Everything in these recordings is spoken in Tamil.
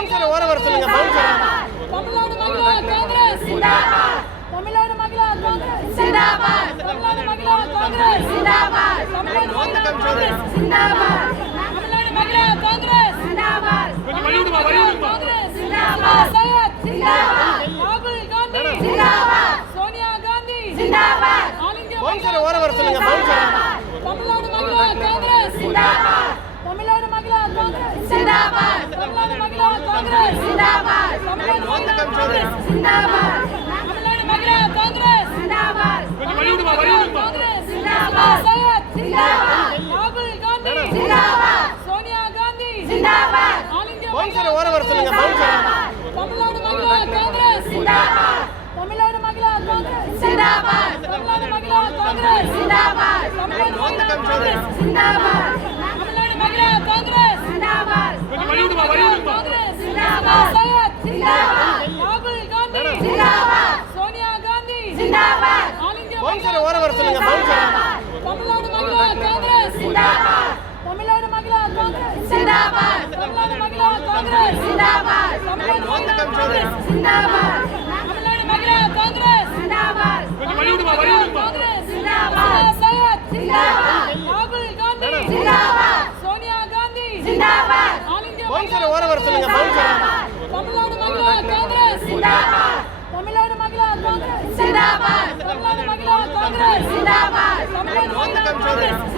சிந்தாபாத் ஆல் இந்தியா பவுன்சரை ஓர வர சொல்லுங்க பவுன்சரை தமிழ்நாடு மகிழா காங்கிரஸ் சிந்தாபாத் தமிழ்நாடு மகிழா காங்கிரஸ் சிந்தாபாத் தமிழ்நாடு மகிழா காங்கிரஸ் சிந்தாபாத் தமிழ்நாடு மகிழா காங்கிரஸ் சிந்தாபாத் தமிழ்நாடு மகிழா காங்கிரஸ் சிந்தாபாத் கொஞ்சம் வழி விடுமா வழி விடுமா காங்கிரஸ் சிந்தாபாத் சையத் சிந்தாபாத் ராகுல் காந்தி சிந்தாபாத் சோனியா காந்தி சிந்தாபாத் ஆல் இந்தியா பவுன்சரை ஓர வர சொல்லுங்க பவுன்சரை தமிழ்நாடு மகிழா காங்கிரஸ் சிந்தாபாத் தமிழ்நாடு மகிழா காங்கிரஸ் சிந்தாபாத் தமிழ்நாடு பவுன்சரை ஓர வர சொல்லுங்க பவுன்சரை. தமிழ்நாடு மகிழா காங்கிரஸ். சிந்தாபாத். தமிழ்நாடு மகிழா காங்கிரஸ். சிந்தாபாத். தமிழ்நாடு மகிழா காங்கிரஸ். சிந்தாபாத் தமிழ்நாடு மகிழா காங்கிரஸ் சிந்தாபாத் கொஞ்சம் வழி விடுமா வழி விடுமா காங்கிரஸ் சிந்தாபாத் சையத் சிந்தாபாத் ராகுல் காந்தி சிந்தாபாத் சோனியா காந்தி சிந்தாபாத் ஆல் இந்தியா பவுன்சரை ஓர வர சொல்லுங்க பவுன்சரை தமிழ்நாடு மகிழா காங்கிரஸ். சிந்தாபாத் தமிழ்நாடு மகிழா காங்கிரஸ். சிந்தாபாத். தமிழ்நாடு மகிழா காங்கிரஸ். சிந்தாபாத். தமிழ்நாடு மகிழா காங்கிரஸ். சிந்தாபாத். தமிழ்நாடு மகிழா காங்கிரஸ். சிந்தாபாத். கொஞ்சம் வழி விடுமா காங்கிரஸ். சிந்தாபாத். சையத். சிந்தாபாத். ராகுல் காந்தி. சிந்தாபாத். சோனியா காந்தி. சிந்தாபாத். ஆல் இந்தியா பவுன்சரை ஓர வர சொல்லுங்க பவுன்சரை தமிழ்நாடு மகிழா காங்கிரஸ். சிந்தாபாத். தமிழ்நாடு மகிழா காங்கிரஸ். சிந்தாபாத் தமிழ்நாடு மகிழா காங்கிரஸ் சிந்தாபாத் தமிழ்நாடு மகிழா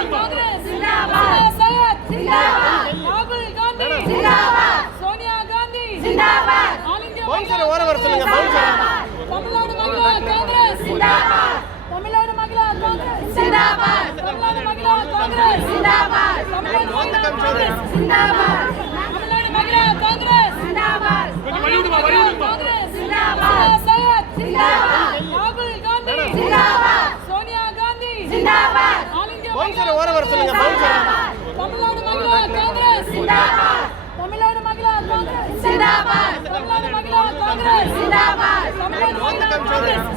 தமிழ்நாடு மகிழா காங்கிரஸ் சிந்தாபாத் தமிழ்நாடு மகிழா காங்கிரஸ் சிந்தாபாத் தமிழ்நாடு மகிழா காங்கிரஸ் சிந்தாபாத் தமிழ்நாடு மகிழா காங்கிரஸ் சிந்தாபாத் தமிழ்நாடு மகிழா காங்கிரஸ் சிந்தாபாத் கொஞ்சம் வழி விடுமா வழி விடுமா காங்கிரஸ் சிந்தாபாத் சையத் சிந்தாபாத் ராகுல் காந்தி சிந்தாபாத் சோனியா காந்தி சிந்தாபாத் ஆல் இந்தியா பவுன்சரை ஓர வர சொல்லுங்க பவுன்சரை தமிழ்நாடு மகிழா காங்கிரஸ் சிந்தாபாத் தமிழ்நாடு மகிழா காங்கிரஸ் சிந்தாபாத் தமிழ்நாடு மகிழா காங்கிரஸ் சிந்தாபாத் தமிழ்நாடு மகிழா காங்கிரஸ் சிந்தாபாத் தமிழ்நாடு மகிழா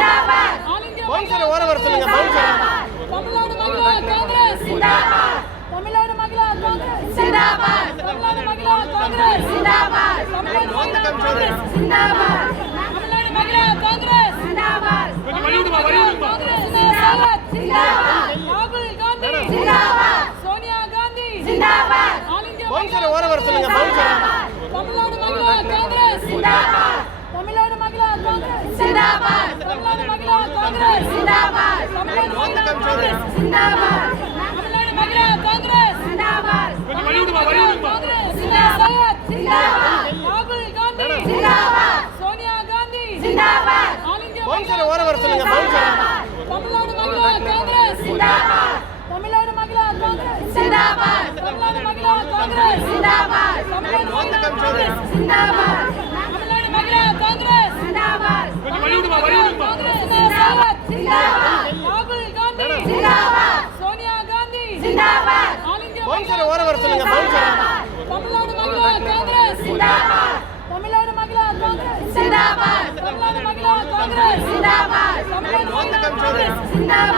பவுன்சரை ஓர வர சொல்லுங்க பவுன்சரை தமிழ்நாடு மகிழா காங்கிரஸ் சிந்தாபாத் தமிழ்நாடு மகிழா காங்கிரஸ் சிந்தாபாத் தமிழ்நாடு மகிழா காங்கிரஸ் சிந்தாபாத் தமிழ்நாடு மகிழா காங்கிரஸ் சிந்தாபாத் தமிழ்நாடு மகிழா காங்கிரஸ் சிந்தாபாத் கொஞ்சம் வழி விடுமா வழி விடுமா சையத் சிந்தாபாத் ராகுல் காந்தி சிந்தாபாத் சோனியா காந்தி சிந்தாபாத் ஆல் இந்தியா பவுன்சரை ஓர வர சொல்லுங்க பவுன்சரை தமிழ்நாடு மகிழா காங்கிரஸ் சிந்தாபாத் தமிழ்நாடு மகிழா காங்கிரஸ் சிந்தாபாத் தமிழ்நாடு மகிழா காங்கிரஸ் சிந்தாபாத் தமிழ்நாடு மகிழா காங்கிரஸ் சிந்தாபாத் தமிழ்நாடு மகிழா காங்கிரஸ் சிந்தாபாத் கொஞ்சம் வழி விடுமா வழி விடுமா சையத் சிந்தாபாத் ராகுல் காந்தி சிந்தாபாத் சோனியா காந்தி. பவுன்சரை ஓர வர சொல்லுங்க பவுன்சரை தமிழ்நாடு மகிழா காங்கிரஸ். சிந்தாபாத். தமிழ்நாடு மகிழா காங்கிரஸ். சிந்தாபாத். தமிழ்நாடு மகிழா காங்கிரஸ். சிந்தாபாத். தமிழ்நாடு மகிழா காங்கிரஸ். சிந்தாபாத் தமிழ்நாடு மகிழா காங்கிரஸ் சிந்தாபாத் கொஞ்சம் வழி விடுமா வழி விடுமா சையத் சிந்தாபாத் ராகுல் காந்தி சிந்தாபாத் சோனியா காந்தி சிந்தாபாத் ஆல் இந்தியா பவுன்சரை ஓர வர சொல்லுங்க. பவுன்சரை தமிழ்நாடு மகிழா காங்கிரஸ். சிந்தாபாத். தமிழ்நாடு மகிழா காங்கிரஸ். சிந்தாபாத். தமிழ்நாடு மகிழா காங்கிரஸ். சிந்தாபாத். தமிழ்நாடு மகிழா காங்கிரஸ். சிந்தாபாத்